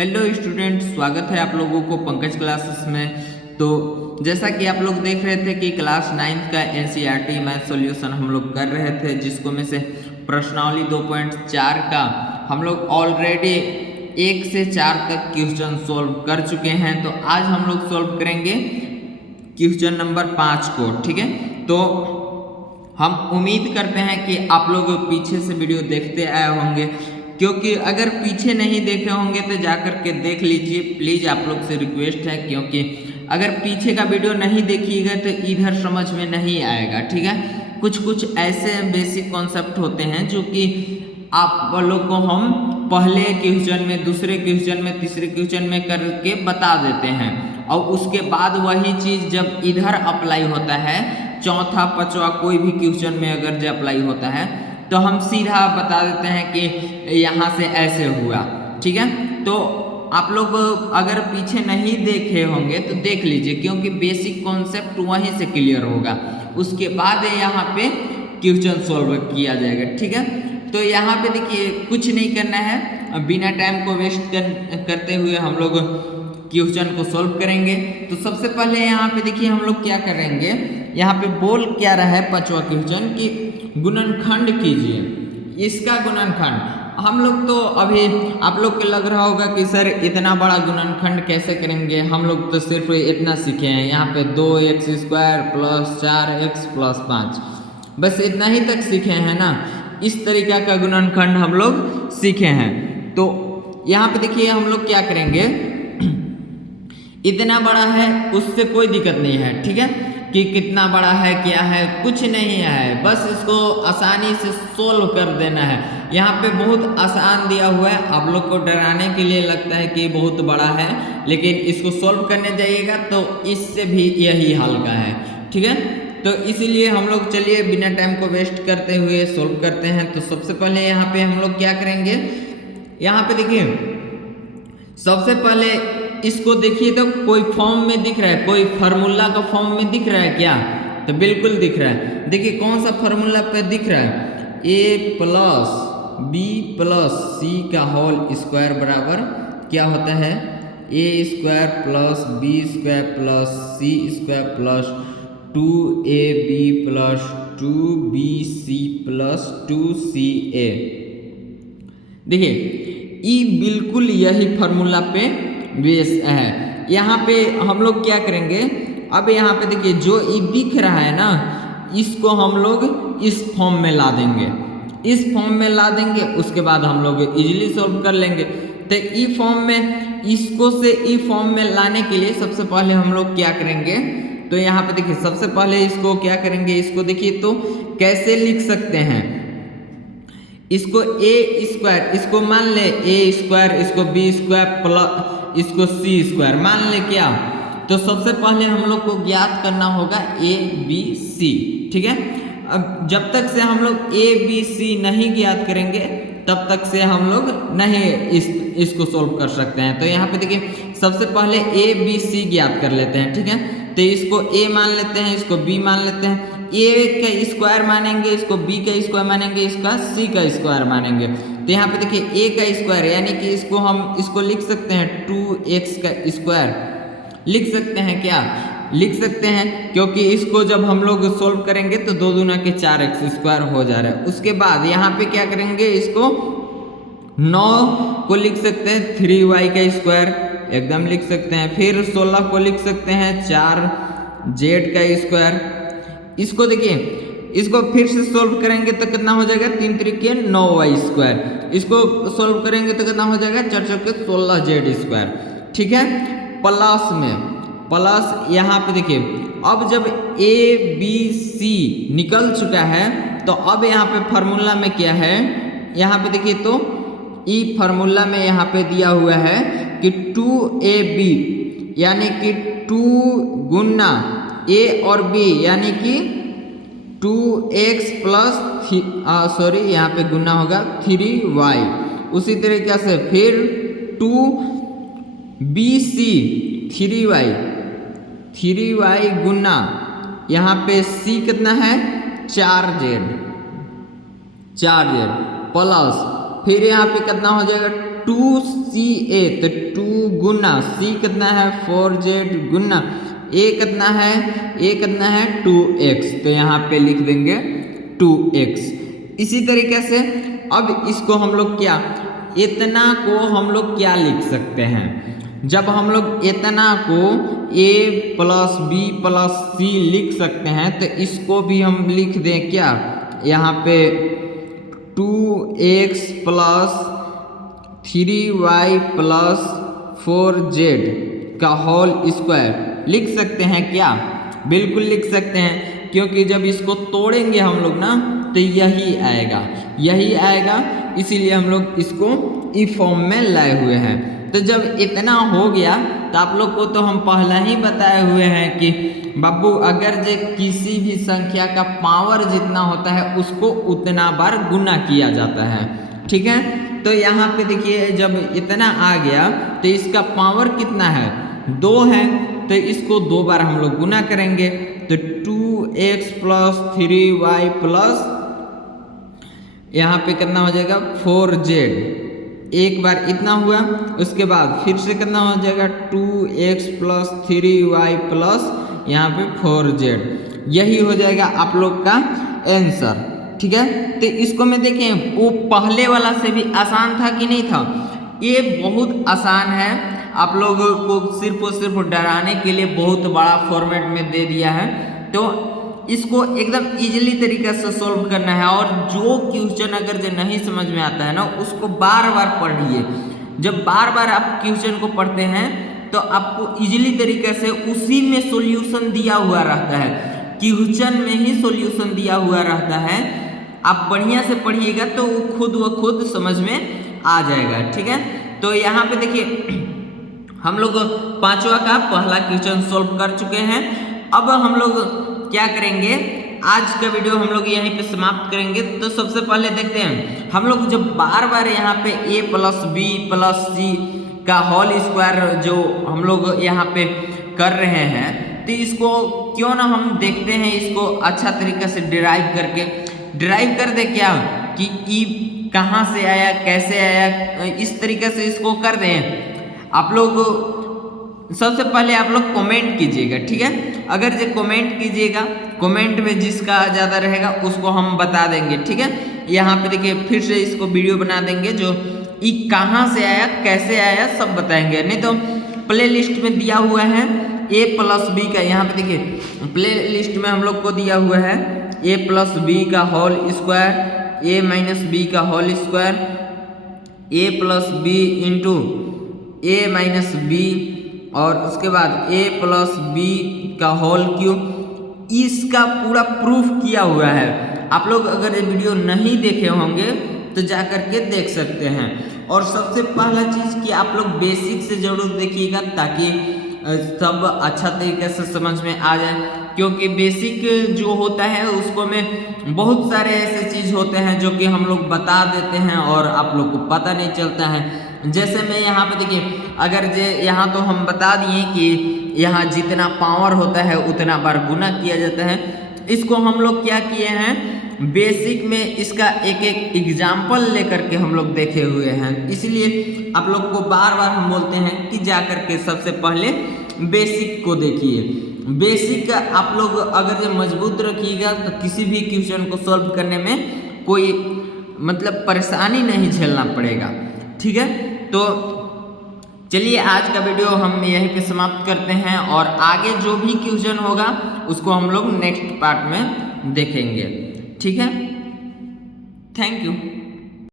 Hello student, स्वागत है आप लोगों को पंकज क्लासेस में। तो जैसा कि आप लोग देख रहे थे कि क्लास 9th का एनसीईआरटी मैथ सॉल्यूशन हम लोग कर रहे थे, जिसको में से प्रश्नावली 2.4 का हम लोग ऑलरेडी 1 से 4 तक क्वेश्चन सॉल्व कर चुके हैं। तो आज हम लोग सॉल्व करेंगे क्वेश्चन नंबर 5 को। ठीक है, तो हम उम्मीद करते हैं कि आप लोग पीछे से वीडियो देखते आए होंगे, क्योंकि अगर पीछे नहीं देखे होंगे तो जा कर के देख लीजिए प्लीज़, आप लोग से रिक्वेस्ट है। क्योंकि अगर पीछे का वीडियो नहीं देखिएगा तो इधर समझ में नहीं आएगा। ठीक है, कुछ ऐसे बेसिक कॉन्सेप्ट होते हैं जो कि आप लोग को हम पहले क्वेश्चन में, दूसरे क्वेश्चन में, तीसरे क्वेश्चन में करके बता देते हैं, और उसके बाद वही चीज़ जब इधर अप्लाई होता है, चौथा पांचवा कोई भी क्वेश्चन में अगर जब अप्लाई होता है तो हम सीधा बता देते हैं कि यहाँ से ऐसे हुआ। ठीक है, तो आप लोग अगर पीछे नहीं देखे होंगे तो देख लीजिए, क्योंकि बेसिक कॉन्सेप्ट वहीं से क्लियर होगा, उसके बाद यहाँ पे क्वेश्चन सॉल्व किया जाएगा। ठीक है, तो यहाँ पे देखिए कुछ नहीं करना है, बिना टाइम को वेस्ट करते हुए हम लोग क्वेश्चन को सॉल्व करेंगे। तो सबसे पहले यहाँ पे देखिए हम लोग क्या करेंगे, यहाँ पे बोल क्या रहा है पांचवा क्वेश्चन कि गुणनखंड कीजिए। इसका गुणनखंड हम लोग तो अभी आप लोग को लग रहा होगा कि सर इतना बड़ा गुणनखंड कैसे करेंगे, हम लोग तो सिर्फ इतना सीखे हैं, यहाँ पे 2x² + 4x + 5, बस इतना ही तक सीखे हैं ना। इस तरीका का गुणनखंड हम लोग सीखे हैं। तो यहाँ पे देखिए हम लोग क्या करेंगे, इतना बड़ा है उससे कोई दिक्कत नहीं है। ठीक है, कि कितना बड़ा है क्या है कुछ नहीं है, बस इसको आसानी से सोल्व कर देना है। यहाँ पे बहुत आसान दिया हुआ है, आप लोग को डराने के लिए लगता है कि बहुत बड़ा है, लेकिन इसको सोल्व करने जाइएगा तो इससे भी यही हल का है। ठीक है, तो इसीलिए हम लोग चलिए बिना टाइम को वेस्ट करते हुए सोल्व करते हैं। तो सबसे पहले यहाँ पे हम लोग क्या करेंगे, यहाँ पे देखिए सबसे पहले इसको देखिए तो कोई फॉर्म में दिख रहा है, कोई फार्मूला का फॉर्म में दिख रहा है क्या, तो बिल्कुल दिख रहा है। देखिए कौन सा फार्मूला पे दिख रहा है, a + b + c का होल स्क्वायर बराबर क्या होता है, a² + b² + c² + 2ab + 2bc + 2ca। देखिए ये बिल्कुल यही फार्मूला पे बेस है। यहाँ पे हम लोग क्या करेंगे, अब यहाँ पे देखिए जो ये दिख रहा है ना, इसको हम लोग इस फॉर्म में ला देंगे, इस फॉर्म में ला देंगे, उसके बाद हम लोग इजीली सॉल्व कर लेंगे। तो ई फॉर्म में, इसको से ई फॉर्म में लाने के लिए सबसे पहले हम लोग क्या करेंगे, तो यहाँ पे देखिए सबसे पहले इसको क्या करेंगे, इसको देखिए तो कैसे लिख सकते हैं, इसको a², इसको मान ले a², इसको b² + इसको c² मान ले क्या, तो सबसे पहले हम लोग को ज्ञात करना होगा a b c। ठीक है, अब जब तक से हम लोग a b c नहीं ज्ञात करेंगे तब तक से हम लोग नहीं इसको सोल्व कर सकते हैं। तो यहाँ पे देखिए सबसे पहले a b c ज्ञात कर लेते हैं। ठीक है, तो इसको a मान लेते हैं, इसको b मान लेते हैं, a का स्क्वायर मानेंगे, इसको b का स्क्वायर मानेंगे, इसका c का स्क्वायर मानेंगे। तो यहाँ पे देखिए a का स्क्वायर यानी कि इसको हम इसको लिख सकते हैं 2x का स्क्वायर, लिख सकते हैं क्या, लिख सकते हैं, क्योंकि इसको जब हम लोग सोल्व करेंगे तो 2 दूना के 4x² हो जा रहा है। उसके बाद यहाँ पे क्या करेंगे, इसको 9 को लिख सकते हैं 3y का स्क्वायर, एकदम लिख सकते हैं। फिर 16 को लिख सकते हैं 4z का स्क्वायर। इसको देखिए, इसको फिर से सोल्व करेंगे तो कितना हो जाएगा, 3 × 9y²। इसको सोल्व करेंगे तो कितना हो जाएगा, 4 × 16z²। ठीक है, प्लस में प्लस यहाँ पे देखिए अब जब a b c निकल चुका है तो अब यहाँ पे फार्मूला में क्या है, यहाँ पे देखिए तो ई फार्मूला में यहाँ पे दिया हुआ है कि 2ab यानी कि 2 गुना a और b यानी कि 2x + सॉरी यहाँ पे गुना होगा 3y। उसी तरीके से फिर 2bc 3y गुना यहाँ पे c कितना है 4z प्लस फिर यहाँ पे कितना हो जाएगा 2CA, तो 2 गुना C कितना है 4Z गुना A कितना है, A कितना है 2X, तो यहाँ पे लिख देंगे 2X। इसी तरीके से अब इसको हम लोग क्या, इतना को हम लोग क्या लिख सकते हैं, जब हम लोग इतना को A plus B plus C लिख सकते हैं तो इसको भी हम लिख दें क्या, यहाँ पे 2x plus 3y plus 4z का होल स्क्वायर लिख सकते हैं क्या, बिल्कुल लिख सकते हैं, क्योंकि जब इसको तोड़ेंगे हम लोग ना तो यही आएगा, यही आएगा, इसीलिए हम लोग इसको ई फॉर्म में लाए हुए हैं। तो जब इतना हो गया तो आप लोग को तो हम पहले ही बताए हुए हैं कि बाबू अगर जे किसी भी संख्या का पावर जितना होता है उसको उतना बार गुना किया जाता है, ठीक है। तो यहाँ पे देखिए जब इतना आ गया तो इसका पावर कितना है 2 है, तो इसको 2 बार हम लोग गुना करेंगे, तो 2x प्लस 3y प्लस यहाँ पे कितना हो जाएगा 4z, एक बार इतना हुआ, उसके बाद फिर से कितना हो जाएगा 2x प्लस 3y प्लस यहाँ पे 4z, यही हो जाएगा आप लोग का आंसर, ठीक है। तो इसको में देखें वो पहले वाला से भी आसान था कि नहीं था, ये बहुत आसान है, आप लोगों को सिर्फ और सिर्फ डराने के लिए बहुत बड़ा फॉर्मेट में दे दिया है, तो इसको एकदम इजीली तरीके से सॉल्व करना है। और जो क्वेश्चन अगर जो नहीं समझ में आता है ना उसको बार बार पढ़िए, जब बार बार आप क्वेश्चन को पढ़ते हैं तो आपको इजीली तरीके से उसी में सॉल्यूशन दिया हुआ रहता है, क्वेश्चन में ही सॉल्यूशन दिया हुआ रहता है, आप बढ़िया से पढ़िएगा तो वो खुद समझ में आ जाएगा, ठीक है। तो यहाँ पे देखिए हम लोग 5वां का पहला क्वेश्चन सॉल्व कर चुके हैं। अब हम लोग क्या करेंगे, आज का वीडियो हम लोग यहीं पे समाप्त करेंगे। तो सबसे पहले देखते हैं हम लोग जब बार बार यहाँ पे a प्लस बी प्लस सी का होल स्क्वायर जो हम लोग यहाँ पे कर रहे हैं, तो इसको क्यों ना हम देखते हैं, इसको अच्छा तरीके से डिराइव कर दे क्या कि ई कहाँ से आया कैसे आया, इस तरीके से इसको कर दें। आप लोग सबसे पहले आप लोग कमेंट कीजिएगा, ठीक है। अगर जो कमेंट कीजिएगा, कमेंट में जिसका ज़्यादा रहेगा उसको हम बता देंगे, ठीक है। यहाँ पे देखिए फिर से इसको वीडियो बना देंगे जो ई कहाँ से आया कैसे आया सब बताएंगे, नहीं तो प्ले लिस्ट में दिया हुआ है a प्लस बी का, यहाँ पे देखिए प्ले लिस्ट में हम लोग को दिया हुआ है a प्लस बी का whole square, a minus B का whole square, a plus B into a minus B, और उसके बाद a प्लस बी का होल क्यूब, इसका पूरा प्रूफ किया हुआ है। आप लोग अगर ये वीडियो नहीं देखे होंगे तो जा करके देख सकते हैं। और सबसे पहला चीज़ कि आप लोग बेसिक से जरूर देखिएगा ताकि सब अच्छा तरीके से समझ में आ जाए, क्योंकि बेसिक जो होता है उसको में बहुत सारे ऐसे चीज़ होते हैं जो कि हम लोग बता देते हैं और आप लोग को पता नहीं चलता है। जैसे मैं यहाँ पे देखिए अगर जे यहाँ तो हम बता दिए कि यहाँ जितना पावर होता है उतना बार गुना किया जाता है, इसको हम लोग क्या किए हैं बेसिक में इसका एक एक एग्जाम्पल लेकर के हम लोग देखे हुए हैं, इसलिए आप लोग को बार बार हम बोलते हैं कि जा करके सबसे पहले बेसिक को देखिए। बेसिक आप लोग अगर ये मजबूत रखिएगा तो किसी भी क्वेश्चन को सॉल्व करने में कोई मतलब परेशानी नहीं झेलना पड़ेगा, ठीक है। तो चलिए आज का वीडियो हम यहीं पे समाप्त करते हैं और आगे जो भी क्वेश्चन होगा उसको हम लोग नेक्स्ट पार्ट में देखेंगे, ठीक है। Thank you.